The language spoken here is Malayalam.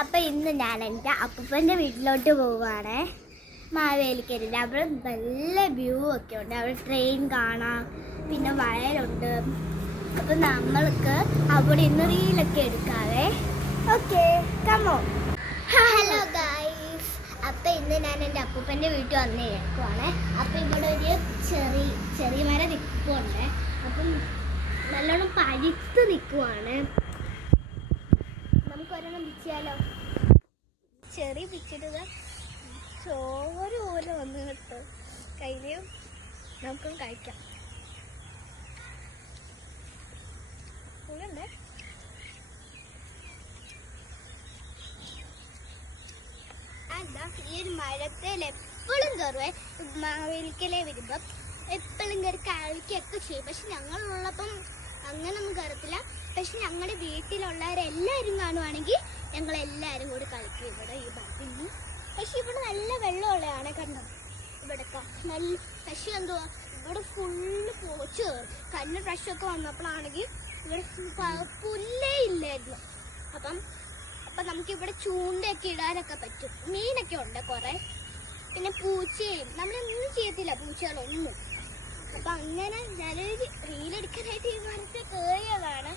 അപ്പം ഇന്ന് ഞാൻ എൻ്റെ അപ്പൂപ്പൻ്റെ വീട്ടിലോട്ട് പോവുകയാണേ. മാവേലിക്കരയിൽ അവിടെ നല്ല വ്യൂ ഒക്കെ ഉണ്ട്. അവിടെ ട്രെയിൻ കാണാം, പിന്നെ വയലുണ്ട്. അപ്പം നമ്മൾക്ക് അവിടെ ഇന്ന് റീലൊക്കെ എടുക്കാവേ. Okay, come on. ഹലോ ഗൈസ്, അപ്പം ഇന്ന് ഞാൻ എൻ്റെ അപ്പൂപ്പൻ്റെ വീട്ടിൽ വന്ന് കേൾക്കുവാണേ. അപ്പം ഇവിടെ ഒരു ചെറിയ മരം നിൽക്കുന്നുണ്ട്. അപ്പം നല്ലോണം പഴുത്ത് നിൽക്കുവാണ്. നമുക്ക് ഒരെണ്ണം പിച്ചിയാലോ? ചെറിയ പിച്ചിട്ട് ചോര പോലെ വന്ന് കേട്ടോ കയ്യില്. നമുക്കും കഴിക്കാം. ഉണ്ടേ എന്താ ഈ ഒരു മരത്തിൽ എപ്പോഴും കയറുവേ. മാവേലിക്കലേ വരുമ്പം എപ്പോഴും കയറി കളിക്കൊക്കെ ചെയ്യും. പക്ഷെ ഞങ്ങളുള്ളപ്പം അങ്ങനൊന്നും കയറത്തില്ല. പക്ഷെ ഞങ്ങളുടെ വീട്ടിലുള്ളവരെല്ലാവരും കാണുവാണെങ്കിൽ ഞങ്ങളെല്ലാവരും കൂടി കളിക്കും ഇവിടെ ഈ മരത്തിൽ. പക്ഷെ ഇവിടെ നല്ല വെള്ളമുള്ളതാണ് കണ്ടോ ഇവിടെയൊക്കെ നല്ല. പക്ഷെ എന്തുവാ ഇവിടെ ഫുള്ള് പോച്ച് കയറും. കഴിഞ്ഞ പ്രാവശ്യമൊക്കെ വന്നപ്പോഴാണെങ്കിൽ ഇവിടെ പുല്ലേ ഇല്ലായിരുന്നു. അപ്പം നമുക്കിവിടെ ചൂണ്ടയൊക്കെ ഇടാനൊക്കെ പറ്റും. മീനൊക്കെ ഉണ്ട് കുറേ. പിന്നെ പൂച്ചയും നമ്മളൊന്നും ചെയ്യത്തില്ല, പൂച്ചകളൊന്നും. അപ്പം അങ്ങനെ ഞാനൊരു റീലെടുക്കാനായിട്ട് ഈ മരത്തിൽ കയറിയതാണ്.